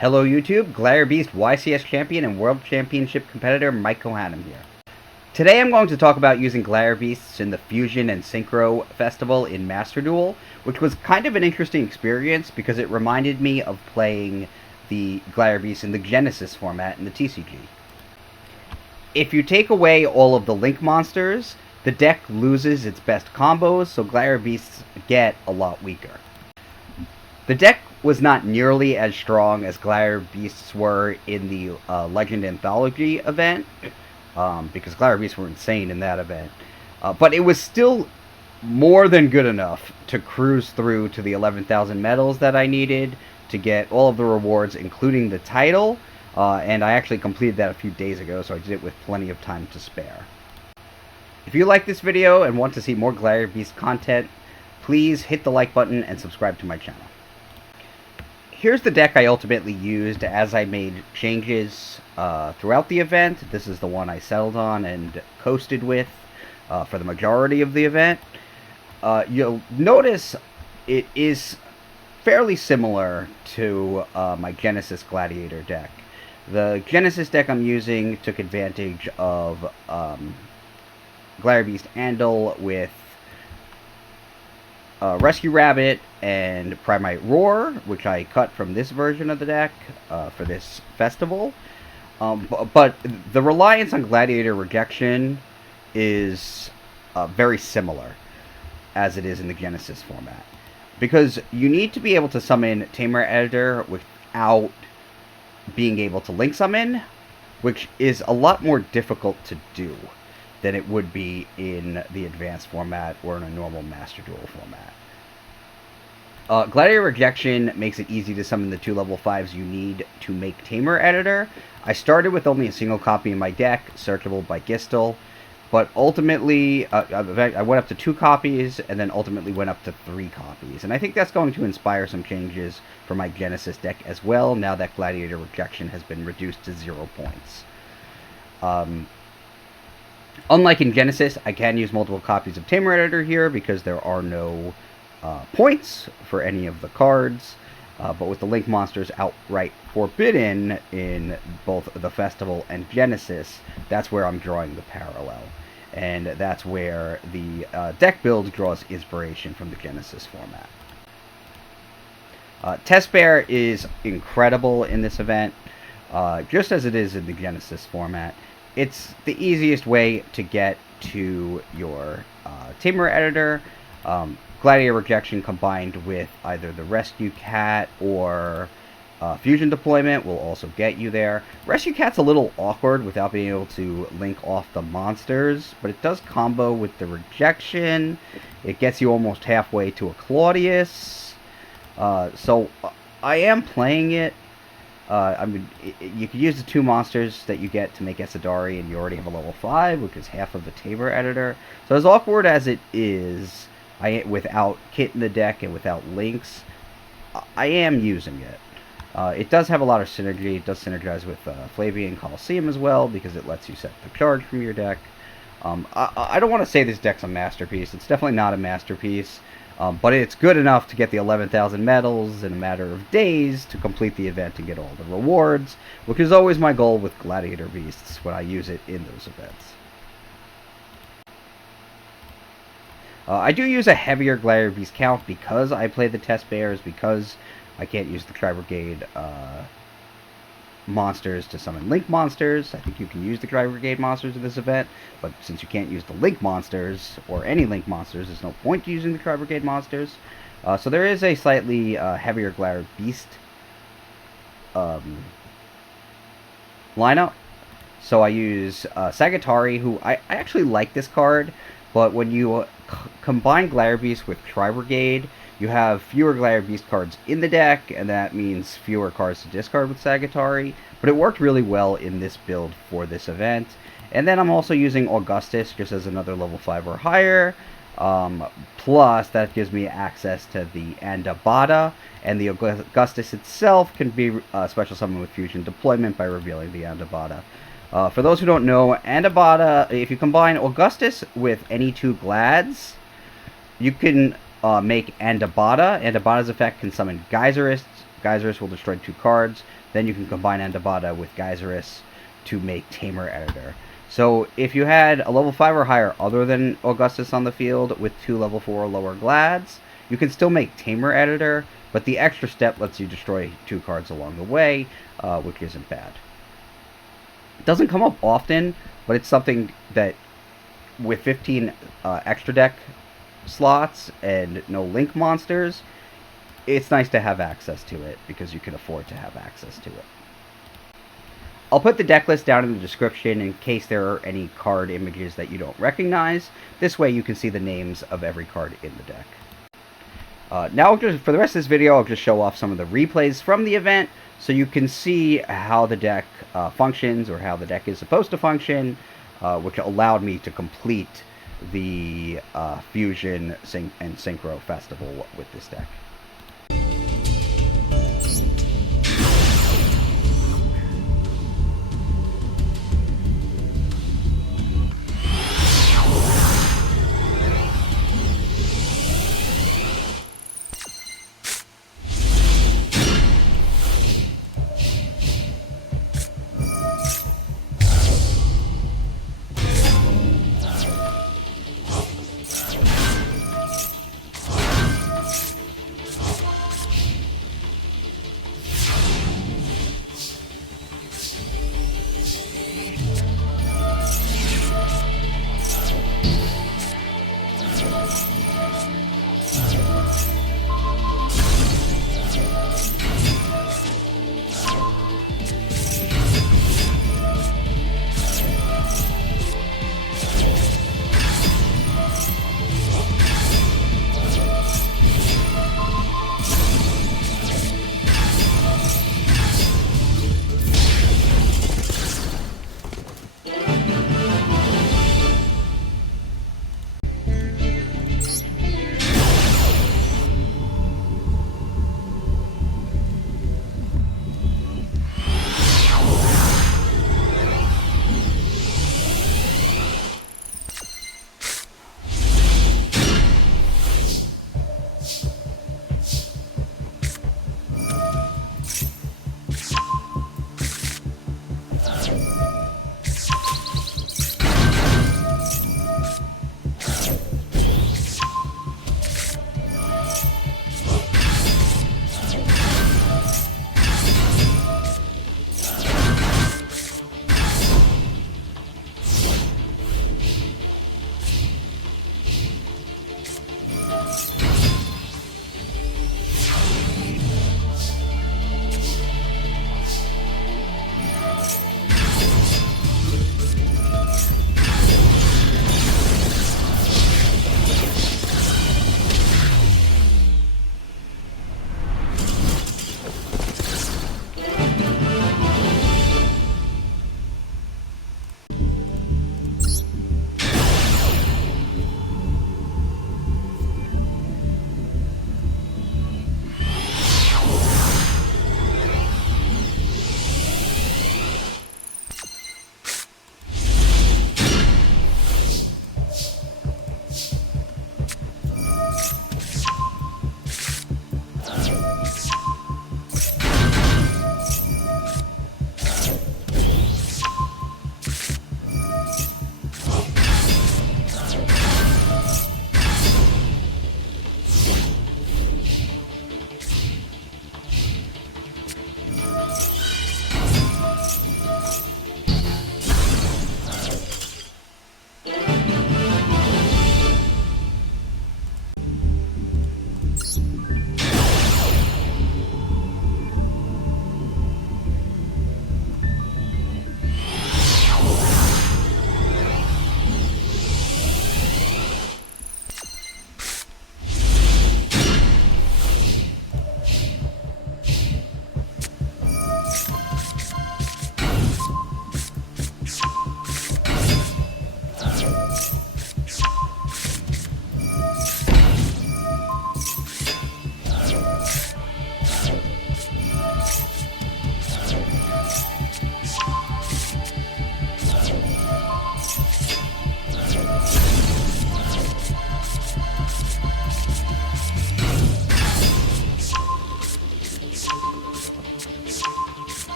Hello YouTube, Gladiator Beast YCS Champion and World Championship competitor Mike Kohanam here. Today I'm going to talk about using Gladiator Beasts in the Fusion and Synchro Festival in Master Duel, which was kind of an interesting experience because it reminded me of playing the Gladiator Beasts in the Genesis format in the TCG. If you take away all of the Link monsters, the deck loses its best combos, so Gladiator Beasts get a lot weaker. The deck was not nearly as strong as Gladiator Beasts were in the Legend Anthology event, because Gladiator Beasts were insane in that event. But it was still more than good enough to cruise through to the 11,000 medals that I needed to get all of the rewards, including the title, and I actually completed that a few days ago, so I did it with plenty of time to spare. If you like this video and want to see more Gladiator Beast content, please hit the like button and subscribe to my channel. Here's the deck I ultimately used as I made changes throughout the event. This is the one I settled on and coasted with for the majority of the event. You'll notice it is fairly similar to my Genesis Gladiator deck. The Genesis deck I'm using took advantage of Gladiator Beast Andal with Rescue Rabbit and Primite Roar, which I cut from this version of the deck for this festival. But the reliance on Gladiator Rejection is very similar as it is in the Genesis format. Because you need to be able to summon Tamer Editor without being able to link summon, which is a lot more difficult to do than it would be in the advanced format or in a normal Master Duel format. Gladiator Rejection makes it easy to summon the 2 level 5s you need to make Tamer Editor. I started with only a single copy in my deck, searchable by Gistel, but ultimately I went up to 2 copies and then ultimately went up to 3 copies. And I think that's going to inspire some changes for my Genesis deck as well, now that Gladiator Rejection has been reduced to 0 points. Unlike in Genesis, I can use multiple copies of Tamer Editor here because there are no points for any of the cards, but with the Link monsters outright forbidden in both the Festival and Genesis, that's where I'm drawing the parallel. And that's where the deck build draws inspiration from the Genesis format. Test Bear is incredible in this event, just as it is in the Genesis format. It's the easiest way to get to your Tamer Editor. Gladiator Rejection combined with either the Rescue Cat or Fusion Deployment will also get you there. Rescue Cat's a little awkward without being able to link off the monsters, but it does combo with the Rejection. It gets you almost halfway to a Claudius. So I am playing it. I mean, you can use the 2 monsters that you get to make Essedarii, and you already have a level 5, which is half of the Tamer Editor. So as awkward as it is, without Kit in the deck and without links, I am using it. It does have a lot of synergy. It does synergize with Flavian Colosseum as well, because it lets you set the charge from your deck. I don't want to say this deck's a masterpiece. It's definitely not a masterpiece. But it's good enough to get the 11,000 medals in a matter of days to complete the event and get all the rewards, which is always my goal with Gladiator Beasts when I use it in those events. I do use a heavier Gladiator Beast count because I play the Test Bears, because I can't use the Tri-Brigade monsters to summon Link monsters. I think you can use the Tri-Brigade monsters in this event, but since you can't use the Link monsters, or any Link monsters, there's no point using the Tri-Brigade monsters. So there is a slightly heavier Gladiator Beast lineup. So I use Sagittarii, who I actually like this card, but when you combine Gladiator Beast with Tri-Brigade, you have fewer Gladiator Beast cards in the deck, and that means fewer cards to discard with Sagittarii. But it worked really well in this build for this event. And then I'm also using Augustus just as another level 5 or higher. Plus, that gives me access to the Andabada, and the Augustus itself can be special summoned with Fusion Deployment by revealing the Andabada. For those who don't know, Andabada, if you combine Augustus with any 2 Glads, you can make Andabada. Andabada's effect can summon Gyzarus, Gyzarus will destroy 2 cards. Then you can combine Endabada with Gyzarus to make Tamer Editor. So if you had a level 5 or higher other than Augustus on the field with 2 level 4 or lower Glads, you can still make Tamer Editor, but the extra step lets you destroy 2 cards along the way, which isn't bad. It doesn't come up often, but it's something that with 15 extra deck slots and no link monsters, it's nice to have access to it because you can afford to have access to it. I'll put the deck list down in the description in case there are any card images that you don't recognize. This way you can see the names of every card in the deck. Now, for the rest of this video, I'll just show off some of the replays from the event so you can see how the deck functions, or how the deck is supposed to function, which allowed me to complete the Fusion and Synchro Festival with this deck.